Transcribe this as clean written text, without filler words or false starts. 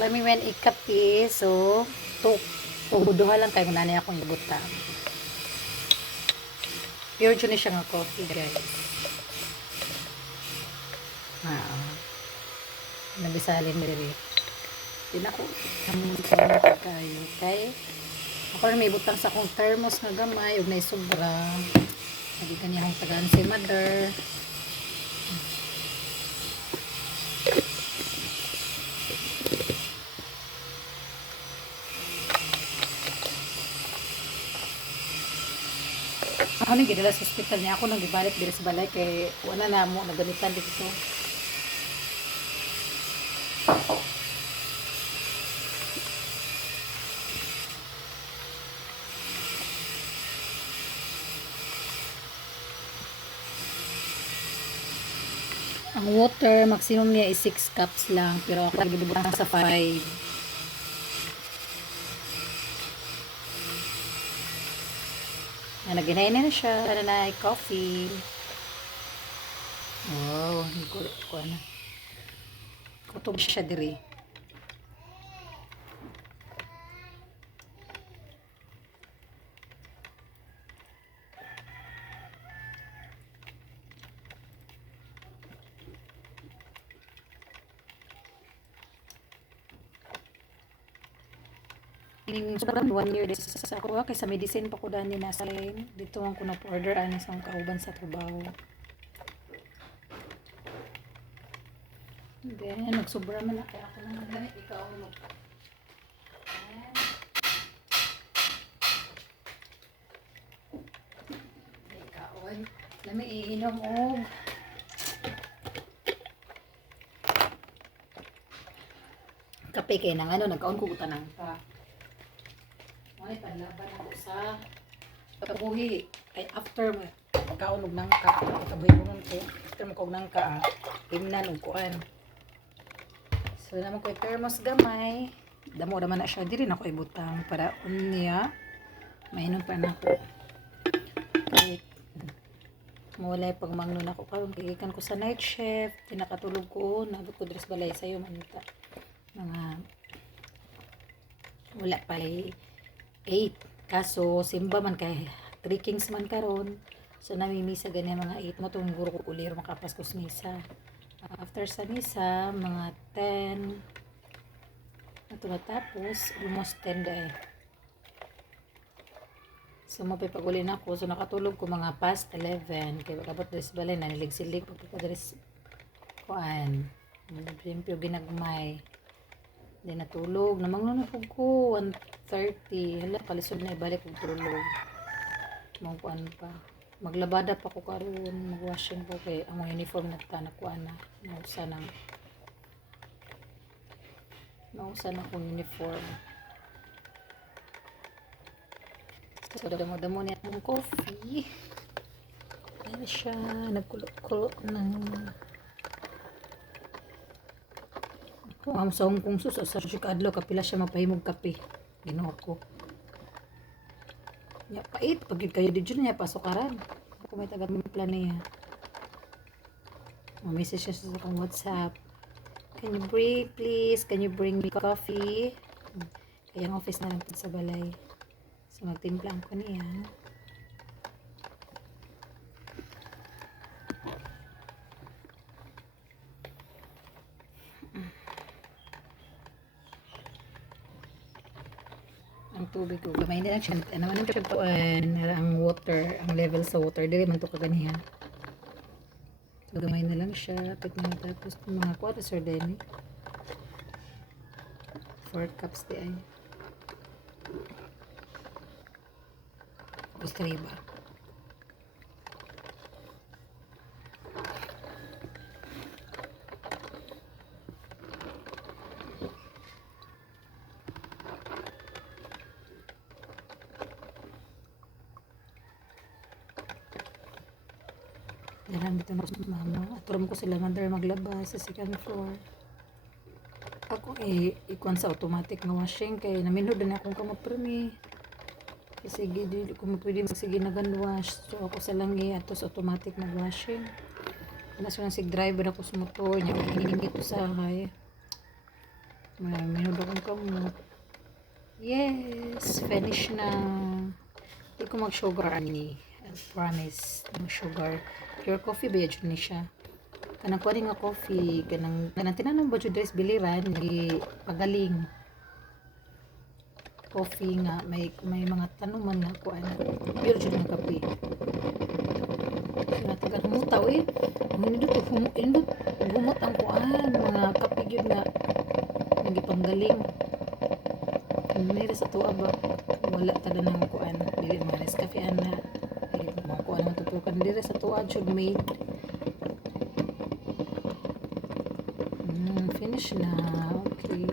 Lami men ikapi, so to uduha lang kay manani akong ibuta. Pure jud ni siya nga coffee, guys. Nabisalin diri. Di na ko kamu kayo kay ako na may butang sa akong thermos nga gamay ug nay sobra. Lagi kaniya akong tagaan si mother. Ako nang gidala sa hospital niya, ako nang gibalik diri sa balay kay wala na mo naganitan dito. Ang water, maximum niya is 6 cups lang. Pero ako nagibibutang sa 5. Naginayin na siya. Ano na, coffee. Wow, ko ano. Kutob siya diri. Sobrang 1 year din sa ako kay sa medicine pa ko dani na sa line dito ang ko na-order ani sa kauban sa trabaho. Then nagsobra man na kaya ako nang ganit ikaw mo. Ikaw ay lami iinom og kape kay nang ano nagkaon ko tanang pa. Ay, panlaban ako sa kabuhi. Ay, after kaunog ng ka, kabuhi mo nun ko. After mo kog ng ka, tingnan og kuan. So, naman ko thermos gamay. Damo naman na siya. Dili na ko ibutang para unya. Mainom pa na ko. Kahit mawalay pag mangnon ako karon gigikan ko sa night shift. Tinakatulog ko. Nagot ko dress balay sayo manita. Mga wala pa 8. Kaso, simba man kay 3 kings man karon. So, namimisa ganyan mga 8 mo. Itong guro ko ulir makapaskos misa. After sa misa, mga 10. Ito matapos, almost 10 day. So, mapipagulin ako. So, nakatulog ko mga past 11. Kaya kapot dalis balay, nanilig-silig. Pagpapadalis kuan. Siyempre, ginagmay. Hindi natulog. Namangnunog ko. 1:30. Hala, kalisod na ibalik kong tulog. Kuan pa. Maglabada pa ko karon, magwashing po kay ang uniform na nakuha na. Nausa na kong uniform. So, damo-damo niya ng coffee. Ayan siya. Nagkulok-kulok ng sa Hong Kong sus. Sa Chicago, kapila siya mapahimog kape. Ginawa ko. Ya, pait. Pag kayo di dyan niya, pasukaran. Ako may taga-plan niya. Message siya sa akong WhatsApp. Can you bring, please? Can you bring me coffee? Kaya ang office na lang sa balay. So, magtimplang ko niya. Ang tubig ko. Gamay na lang siya. Ano man siya po. Ang water. Ang level sa water. Dili man ito kaganihan. So, gamay na lang siya. Pit na tapos mga quarters or din. 4 cups di ay. Gusto rin ba? Dalam dito na ko sa mama. Aturam ko sila mandar maglaba sa second floor. Ako ikuan sa automatic na washing kay naminod na akong kamaprami. Kasi di ko pwede magsige na wash. So ako sa langi atos automatic na washing. Naso lang sig driver ako sa motor niya hiningit ko sa hay. Minod akong kamot. Yes, finish na. Hindi ko mag-sugar ani. I promise, no sugar. Pure coffee ba yun ni siya? Kanang kuha nga coffee, kanang tinanong ba jud guys biliran, di pagaling. Coffee nga, may mga tanuman nga kuha na. Pure jud nga kape. Nga taga humutaw eh. Indot, humot ang kuan, mga kape yun nga. Nagipanggaling. Nira sa tuwa ba? Wala tada nang kuan. Dili mga Nescafe ana. Mga kuan nga tutukan diri sa tuwa jud made. Finish na. Okay.